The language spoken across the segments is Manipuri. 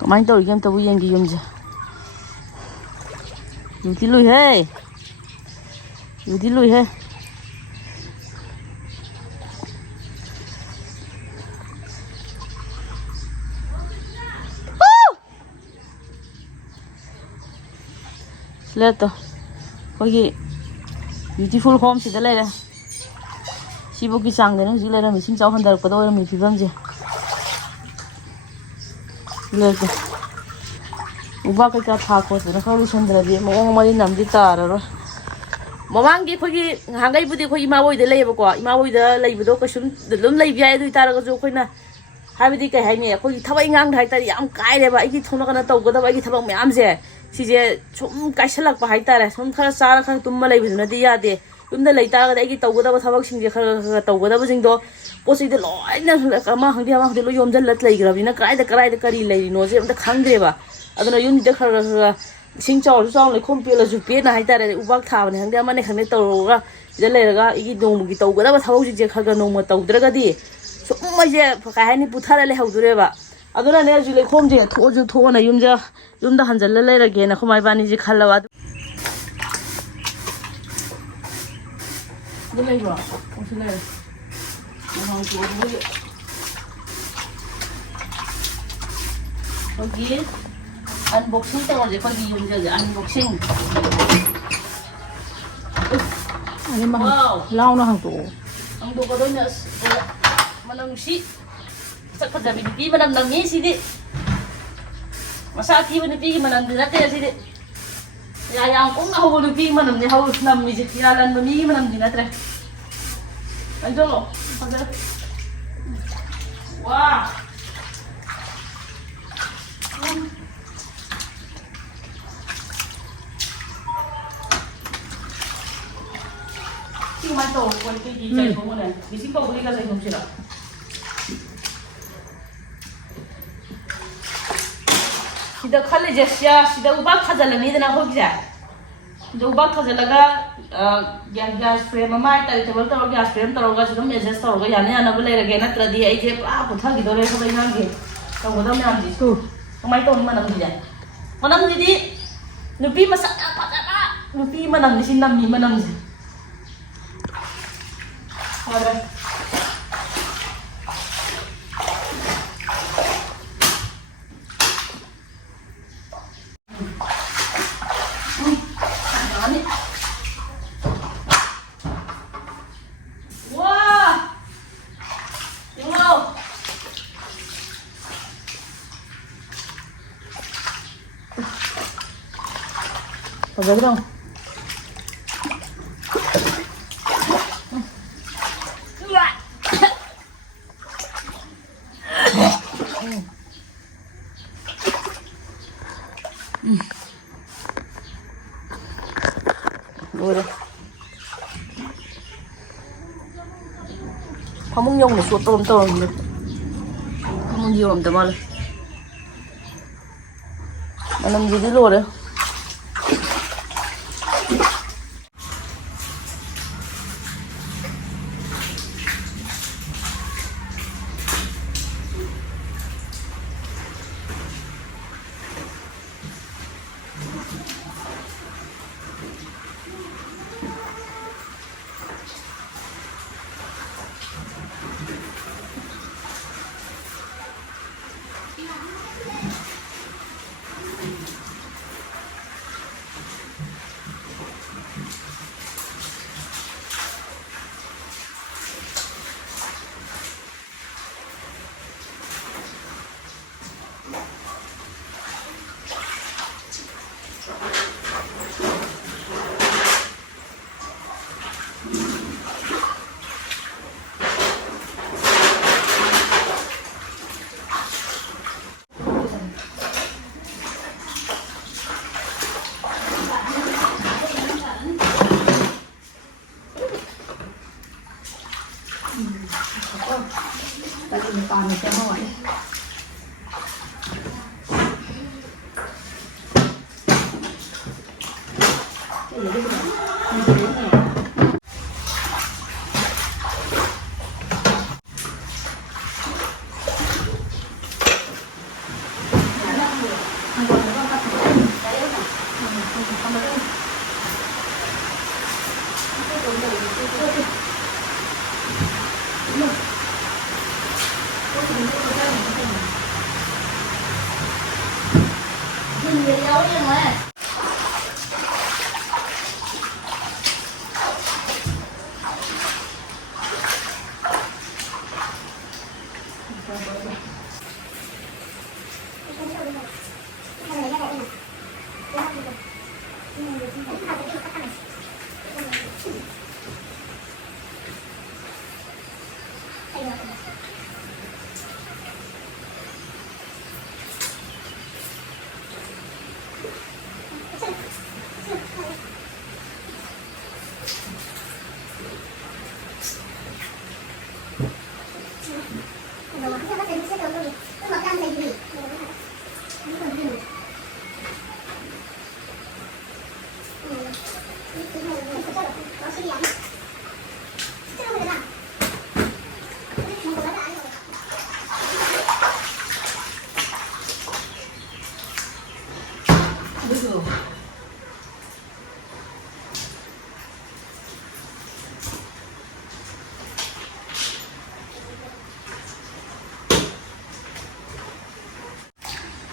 Kemain tau game tau yang game je. Yudi lui he. Yudi lui he. Leto. Kogi beautiful home sida lere. Sibo ki chang de nang lere mi sing chaw handar ko do mi phibam je. Leto. Uba ka ka tha ko na khawli chandra di mo mari nam di tar ro. Mamang gi kogi hangai budi ko ima boi de leba ko ima boi da leibu do ko sum lum leib yai du tar ga jo koina. Habidi kai hai ne ko thabai ngang dai tar yam kai le ba igi thona kana taw go da ba igi thabak myam je. Sije sum kaisalak pa hai tar sum khara sara khang tum ma leibu na di ya de. Yumda lei tar ga igi taw go da ba thabak sing je khara taw go da ba jing do ko sei de loi na ma hang de lo yom jal lat lei gra bi na kai da kari lei no je am da khang de ba. Aduna yun de khara sing chaw chaw le khom pe la ju pe na hai tar ubak tha ba ne hang de ma ne khang ne taw ga je le ga igi dong gi taw go da ba thabak ji je khara no ma taw dra ga di so ma je ka hai ni puthara le hau dure ba aduna ne ju le khom je tho na yumda hanjal le ra ge na khomai bani ji khalla wa de le ba o se le ma ko do ogi unboxing ta je ko gi yumja unboxing ani ma lao na hang to ko do na manang si sak pada bi manam nang ni si di masa ti bani pi manam di nate si di ya yang kong na ho lu pi manam ni ho nam mi ji ya lan mi manam di natre anjo lo pada wah Sing mai to ko ti di jai ko ne di sing ko buli ka jai ko sira Sida khale jesya sida ubak khajala ni dana ho gja do ubak khajala ga gas frame ma ta table to gas frame to ga sidum adjust to ga yana na bole rage na tradi ai je pa putha gi dore ko bai na ge to goda me am di tu mai to manam di nupi masak apa apa nupi manam di sinam ni manam je ora Pagod lang. Rồi. 파묵용 này suốt tôm tôm này. Không nhiều lắm tao mà. Mà làm gì thế rồi đấy. Còn một cái hỏi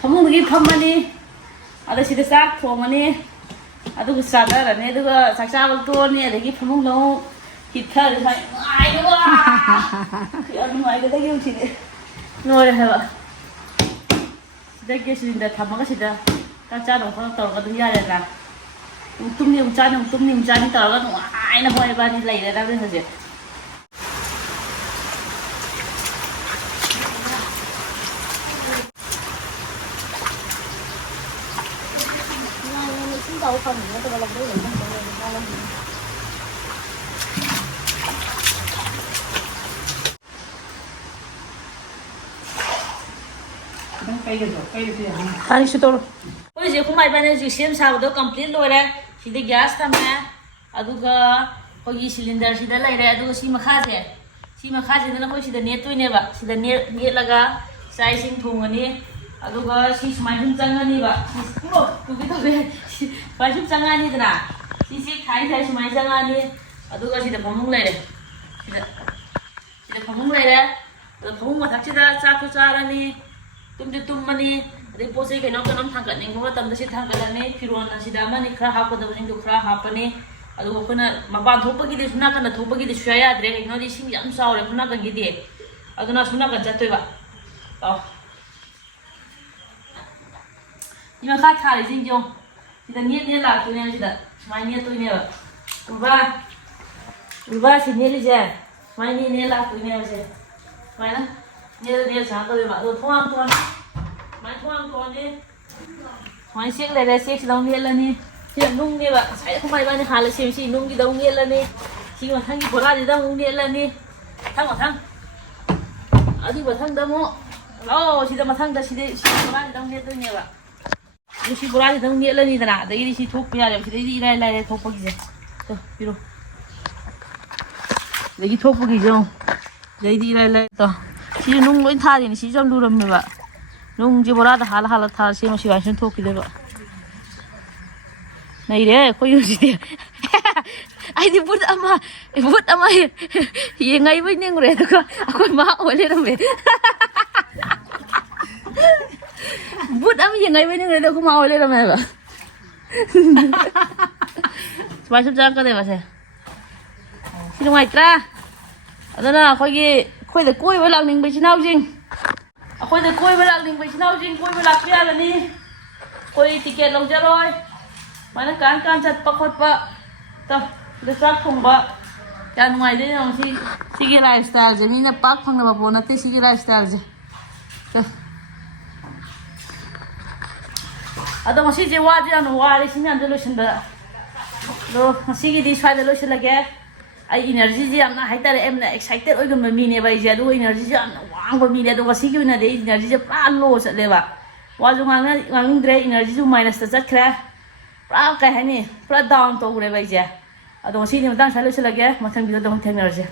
ꯐꯃꯨꯡꯗꯒꯤ ꯐꯝꯃꯅꯤ ꯑꯗ ꯁꯤꯗ ꯆꯥꯛ ꯊꯣꯡꯉꯅꯤ ꯑꯗꯨꯒ ꯆꯥꯊꯔꯅꯤ ꯑꯗꯨꯒ ꯆꯥꯛ ꯆꯥꯕ ꯇꯣꯛꯑꯅꯤ ꯑꯗꯒꯤ ꯐꯃꯨꯡꯗ ꯑꯃꯨꯛ ꯍꯤꯞꯊꯔꯦ ꯁꯨꯃꯥꯏꯅ ꯅꯨꯡꯉꯥꯏꯗꯧꯕ ꯌꯥꯝ ꯅꯨꯡꯉꯥꯏꯒꯗꯒꯤ ꯁꯤꯗꯤ ꯂꯣꯏꯔꯦ ꯍꯥꯏꯕ ꯁꯤꯗ ꯒꯦꯁ ꯁꯤꯂꯤꯟꯗꯔ ꯊꯝꯃꯒ ꯁꯤꯗ ꯆꯥꯛ ꯆꯥꯅꯕ ꯈꯣꯠꯅꯕ ꯇꯧꯔꯒ ꯑꯗꯨꯝ ꯌꯥꯔꯦꯗꯅ ꯑꯃꯨꯛ ꯇꯨꯝꯅꯤ ꯑꯃꯨꯛ ꯆꯥꯅꯤ ꯑꯃꯨꯛ ꯇꯨꯝꯅꯤ ꯑꯃꯨꯛ ꯆꯥꯅꯤ ꯇꯧꯔꯒ ꯅꯨꯡꯉꯥꯏꯅ ꯍꯣꯏ ꯏꯕꯥꯅꯤ ꯂꯩꯔꯦꯗꯅ ꯍꯧꯖꯤꯛ ꯀꯔꯤꯁꯨ ꯇꯧꯔꯣ ꯑꯩꯈꯣꯏꯁꯦ ꯈꯨꯃꯥꯏ ꯏꯕꯥꯅꯤ ꯍꯧꯖꯤꯛ ꯁꯦꯝ ꯁꯥꯕꯗꯣ ꯀꯝꯄ꯭ꯂꯤꯠ ꯂꯣꯏꯔꯦ ꯁꯤꯗ ꯒ꯭ꯌꯥꯁ ꯊꯝꯃꯦ ꯑꯗꯨꯒ ꯑꯩꯈꯣꯏꯒꯤ ꯁꯤꯂꯤꯟꯗꯔꯁꯤꯗ ꯂꯩꯔꯦ ꯑꯗꯨꯒ ꯁꯤ ꯃꯈꯥꯁꯦ ꯁꯤ ꯃꯈꯥꯁꯤꯗꯅ ꯑꯩꯈꯣꯏ ꯁꯤꯗ ꯅꯦꯠꯇꯣꯏꯅꯦꯕ ꯁꯤꯗ ꯅꯦꯠꯂꯒ ꯆꯥꯛ ꯏꯁꯤꯡ ꯊꯣꯡꯉꯅꯤ ꯑꯗꯨꯒ ꯁꯤ ꯁꯨꯃꯥꯏꯅ ꯁꯨꯝ ꯆꯪꯉꯅꯤꯕ ꯁꯨꯃꯥꯏꯅ ꯁꯨꯝ ꯆꯪꯉꯛꯑꯅꯤꯗꯅ ꯁꯤꯁꯤ ꯈꯥꯏ ꯁꯨꯃꯥꯏꯅ ꯆꯪꯉꯛꯑꯅꯤ ꯑꯗꯨꯒ ꯁꯤꯗ ꯐꯃꯨꯡ ꯂꯩꯔꯦ sida phomung leire phomung mathakchida chakku charani tumje tummani adai posai kaino kanom thangkat ning bo tamda si thangkalani firon asida amani khara hapada bujing du khara hapani adu khona maban thopagi de suna kana thopagi de shaya dre kaino di sing yam saure khona kan gi de aduna suna kan chatoi ba to ima kha thari jing jong sida net la tu ne sida mai net tu ne ba uba si ne li je mai ne la tu ne je mai na ne sang ko ma do thong to mai thong to ni mai sik le le sik dong ne la ni si nung ni ba sai ko mai ba ni ha le si nung gi dong ne la ni si ma thang gi bora di dong ne la ni thang ma thang adi ba thang da mo lo si da ma thang da si bora di dong ne tu ne ba si bora di dong ne la ni da na da gi si thok pa ya le si di lai lai thok pa gi je to piro lagi thok pa gi jong dai di lai lai to si nung loi tha ni si jom lu ram me ba nung ji bora da hala tha si ma si wa sun thok ki le ba nei re ko yu si de ai di but ama ye ngai bai neng re da ko ma o le ram me but am ye ngai bai neng re da ko ma o le ram me ba ba sub ja ka de ba se si ngai tra adana khoi gi khoi da koi ba lang ning bai chinau jing khoi da koi ba lang ning bai chinau jing koi ba lak pya la ni koi ticket long ja roi mana kan chat pa khot pa to da sak thong ba ya ngai de no si gi lifestyle je ni na pak phang na ba bo na te si gi lifestyle je ado ngasi je wa je no wa ri sin an de lo sin da do ngasi gi di swai da lo sin la ge ai energy ji amna haitare emna excited oigam mi ne bai je do energy ji amna wang ba mi ne do wasi gi na de energy je pa lo sa le ba wa ju ngang dre energy ju minus ta chat khra pra kai hani pra down to re bai je ado ngasi ni matan sa lo sin la ge mathang bi do thang energy